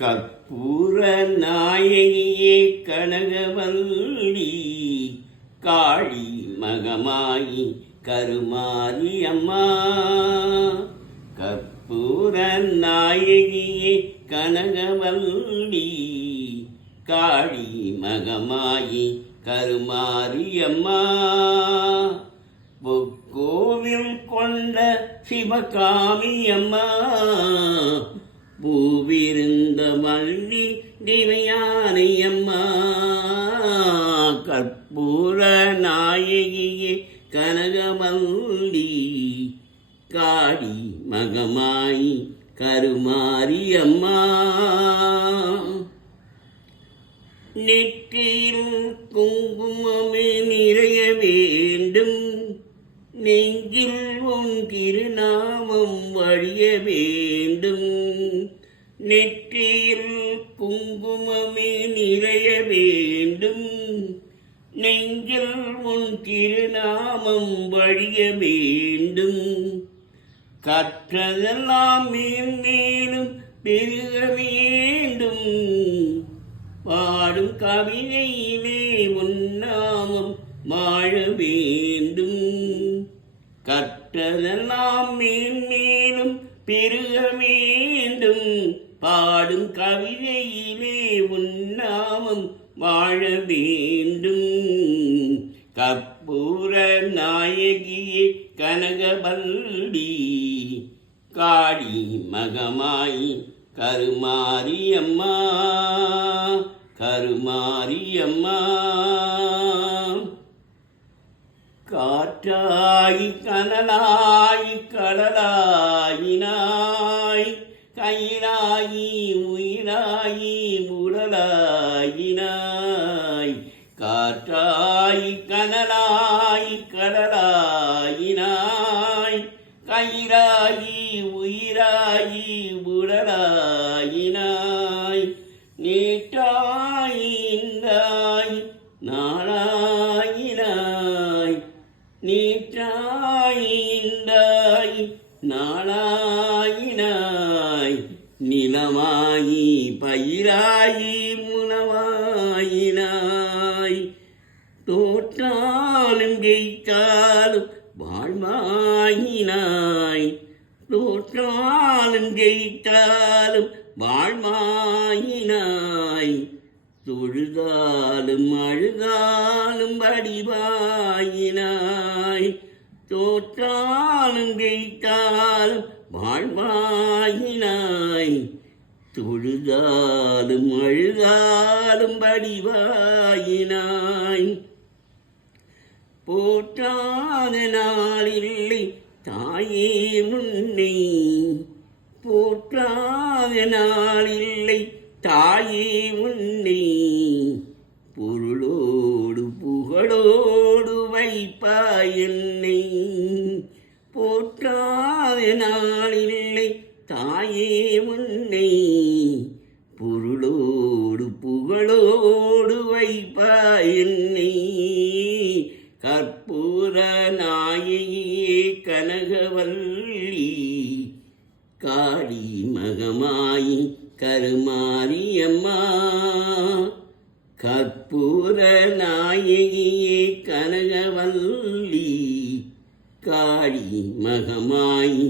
கற்பூர நாயகியே கனகவல்லி காளி மகமாயி கருமாரி அம்மா. கற்பூர நாயகியே கனகவல்லி காளி மகமாயி கருமாரி அம்மா. பொற்கோவில் கொண்ட சிவகாமி அம்மா. பூவிருந்த மல்லி திவையானை அம்மா. கற்பூர நாயகியே கனகவல்லி காளி மகமாயி கருமாரி அம்மா. நெற்றியில் குங்குமமே நிறைய வேண்டும், நெஞ்சில் உன் திருநாமம் வழிய வேண்டும். நெற்றியில் குங்குமமே நிறைய வேண்டும், நெஞ்சில் உன் திருநாமம் வழிய வேண்டும். கற்றதெல்லாம் மேலும் பெருக வேண்டும், பாடும் கவிதையிலே உன்னாமம் வாழ வேண்டும். கற்றதெல்லாம் மேலும் பெருக வேண்டும், பாடும் கவிதையிலே உன்னாமம் வாழ வேண்டும். கற்பூர நாயகியே கனகவல்லி காளி மகமாயி கருமாரி அம்மா. கருமாரி அம்மா. காற்றாய் கனலாய் கடலாயினாய், கயிறாயி உயிராயி உடலாயினாய். காற்றாய் கனலாய் கடலாயினாய், கயிறாயி உயிராயி உடலாயினாய். நீட்டாயிந்தாய் நாளாயினாய், நீட்டாயிந்தாய் நாளாயினாய். நிலமாயி பயிராயி முனவாயினாய். தோற்றாலும் ஜெயித்தாலும் வாழ்வாயினாய், தோற்றாலும் ஜெயித்தாலும் வாழ்வாயினாய். தொழுதாலும் அழுதாலும் வடிவாயினாய். தோற்றாலும் ஜெயித்தாலும் வாழ்வாயினாய், தொழுதாலும் அழுதாலும் வடிவாயினாய். போற்றாத நாளில்லை தாயே முன்னை, போற்றாத நாளில்லை தாயே உன்னை. பொருளோடு புகழோடு வைப்பாய் என்னை. போற்றாத நாளில்லை தாயே உன்னை, பொருளோடு புகழோடு வைப்பாய் என்னை. கற்பூர நாயகியே கனகவல்லி காளி மகமாயி கருமாரி அம்மா. கற்பூர நாயகியே கனகவல்லி காளி மகமாயி